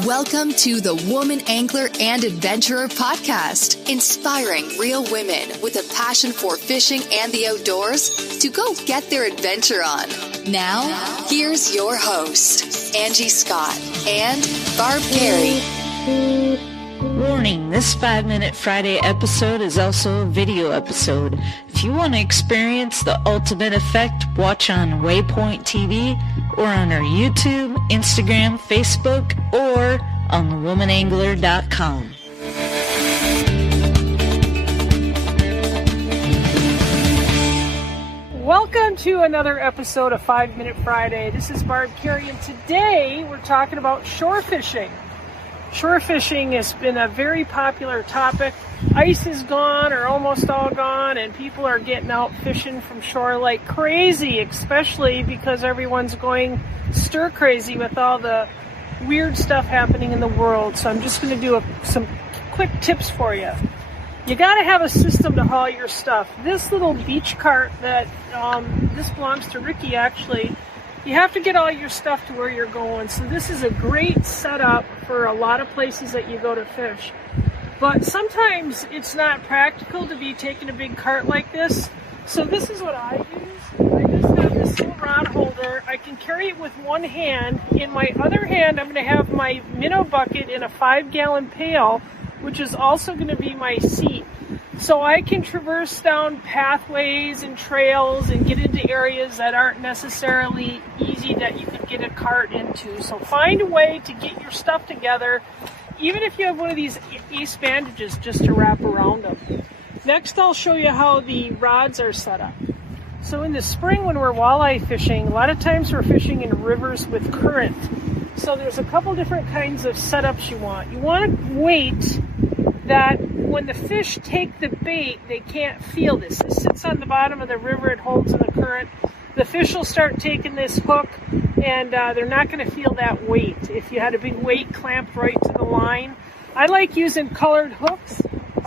Welcome to the Woman Angler and Adventurer podcast, inspiring real women with a passion for fishing and the outdoors to go get their adventure on. Now, here's your host, Angie Scott and Barb Carey. Warning, this 5-Minute Friday episode is also a video episode. If you want to experience the ultimate effect, watch on Waypoint TV or on our YouTube, Instagram, Facebook, or on thewomanangler.com. Welcome to another episode of 5-Minute Friday. This is Barb Carey, and today we're talking about shore fishing. Shore fishing has been a very popular topic. Ice is gone or almost all gone, and people are getting out fishing from shore like crazy, especially because everyone's going stir crazy with all the weird stuff happening in the world. So I'm just going to do some quick tips for you. You got to have a system to haul your stuff. This little beach cart that, this belongs to Ricky actually, you have to get all your stuff to where you're going. So this is a great setup for a lot of places that you go to fish. But sometimes it's not practical to be taking a big cart like this. So this is what I use. I just have this little rod holder. I can carry it with one hand. In my other hand, I'm going to have my minnow bucket in a 5-gallon pail, which is also going to be my seat. So I can traverse down pathways and trails and get into areas that aren't necessarily easy that you can get a cart into. So find a way to get your stuff together, even if you have one of these ace bandages just to wrap around them. Next, I'll show you how the rods are set up. So in the spring when we're walleye fishing, a lot of times we're fishing in rivers with current. So there's a couple different kinds of setups you want. You want to wait that when the fish take the bait, they can't feel this. This sits on the bottom of the river, it holds in the current. The fish will start taking this hook, and they're not going to feel that weight. If you had a big weight clamped right to the line. I like using colored hooks.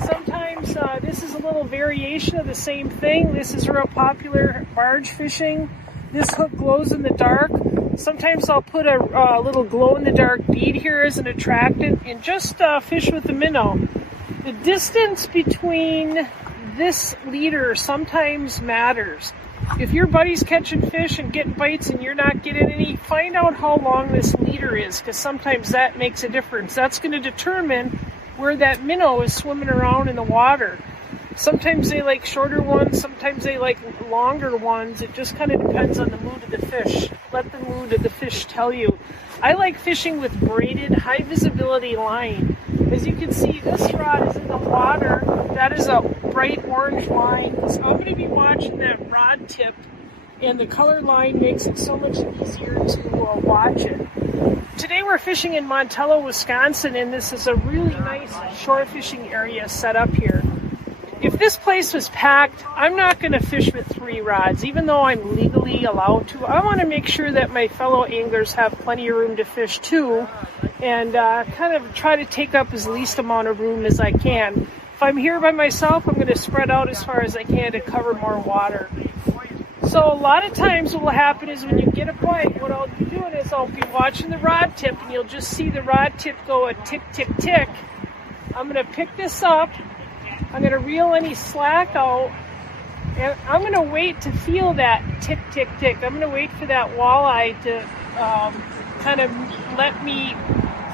Sometimes this is a little variation of the same thing. This is real popular barge fishing. This hook glows in the dark. Sometimes I'll put a little glow-in-the-dark bead here as an attractant and just fish with the minnow. The distance between this leader sometimes matters. If your buddy's catching fish and getting bites and you're not getting any, find out how long this leader is, because sometimes that makes a difference. That's going to determine where that minnow is swimming around in the water. Sometimes they like shorter ones, sometimes they like longer ones. It just kind of depends on the mood of the fish. Let the mood of the fish tell you. I like fishing with braided, high visibility line. As you can see, this rod is in the water. That is a bright orange line. So I'm going to be watching that rod tip, and the color line makes it so much easier to watch it. Today we're fishing in Montello, Wisconsin, and this is a really nice shore fishing area set up here. If this place was packed, I'm not going to fish with 3 rods, even though I'm legally allowed to. I want to make sure that my fellow anglers have plenty of room to fish too, and kind of try to take up as least amount of room as I can. If I'm here by myself, I'm going to spread out as far as I can to cover more water. So a lot of times what will happen is when you get a bite, what I'll be doing is I'll be watching the rod tip, and you'll just see the rod tip go a tick, tick, tick. I'm going to pick this up. I'm going to reel any slack out, and I'm going to wait to feel that tick, tick, tick. I'm going to wait for that walleye to kind of let me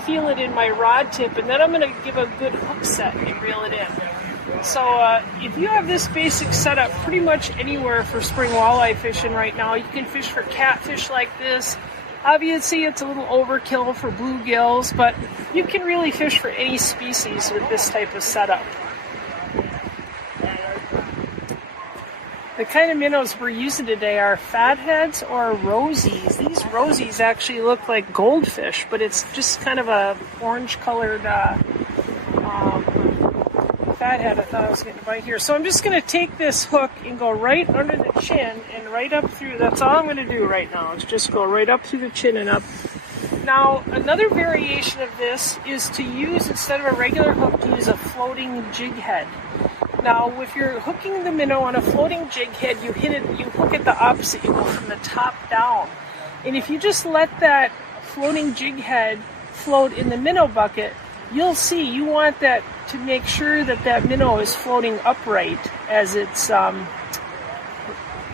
feel it in my rod tip, and then I'm going to give a good hook set and reel it in. So if you have this basic setup pretty much anywhere for spring walleye fishing right now, you can fish for catfish like this. Obviously, it's a little overkill for bluegills, but you can really fish for any species with this type of setup. The kind of minnows we're using today are fatheads or rosies. These rosies actually look like goldfish, but it's just kind of a orange-colored fathead. I thought I was getting a bite here. So I'm just going to take this hook and go right under the chin and right up through. That's all I'm going to do right now is just go right up through the chin and up. Now, another variation of this is to use, instead of a regular hook, to use a floating jig head. Now, if you're hooking the minnow on a floating jig head, you hook it the opposite. You go from the top down. And if you just let that floating jig head float in the minnow bucket, you'll see you want that to make sure that that minnow is floating upright as it's, as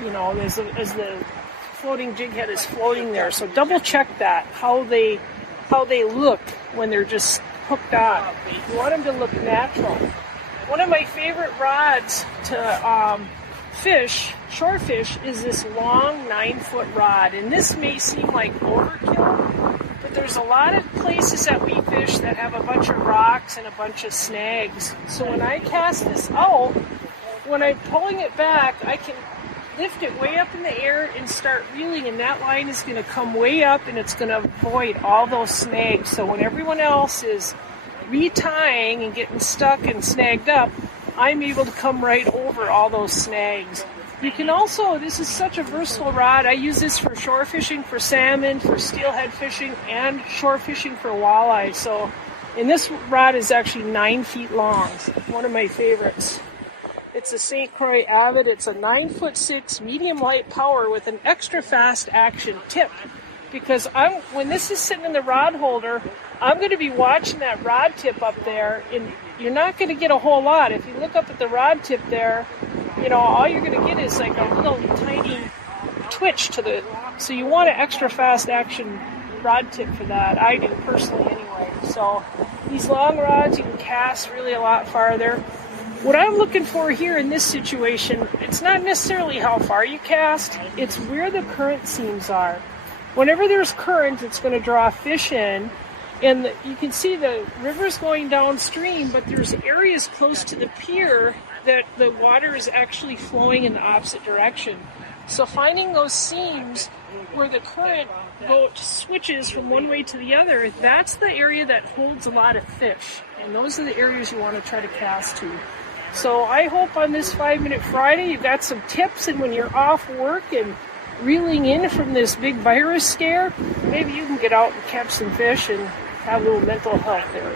the floating jig head is floating there. So double check that, how they look when they're just hooked on. You want them to look natural. One of my favorite rods to fish, shore fish, is this long 9-foot rod. And this may seem like overkill, but there's a lot of places that we fish that have a bunch of rocks and a bunch of snags. So when I cast this out, when I'm pulling it back, I can lift it way up in the air and start reeling, and that line is going to come way up and it's going to avoid all those snags. So when everyone else is retying and getting stuck and snagged up, I'm able to come right over all those snags. You can also, this is such a versatile rod. I use this for shore fishing, for salmon, for steelhead fishing, and shore fishing for walleye. So, and this rod is actually 9 feet long. It's one of my favorites. It's a St. Croix Avid. It's a 9'6" medium light power with an extra fast action tip. Because when this is sitting in the rod holder, I'm going to be watching that rod tip up there, and you're not going to get a whole lot. If you look up at the rod tip there, all you're going to get is like a little tiny twitch so you want an extra fast action rod tip for that. I do personally anyway. So these long rods, you can cast really a lot farther. What I'm looking for here in this situation, it's not necessarily how far you cast, it's where the current seams are. Whenever there's current, it's going to draw fish in, and you can see the river's going downstream, but there's areas close to the pier that the water is actually flowing in the opposite direction. So finding those seams where the current boat switches from one way to the other, that's the area that holds a lot of fish, and those are the areas you want to try to cast to. So I hope on this 5-Minute Friday you got some tips, and when you're off work and reeling in from this big virus scare, maybe you can get out and catch some fish and have a little mental health there.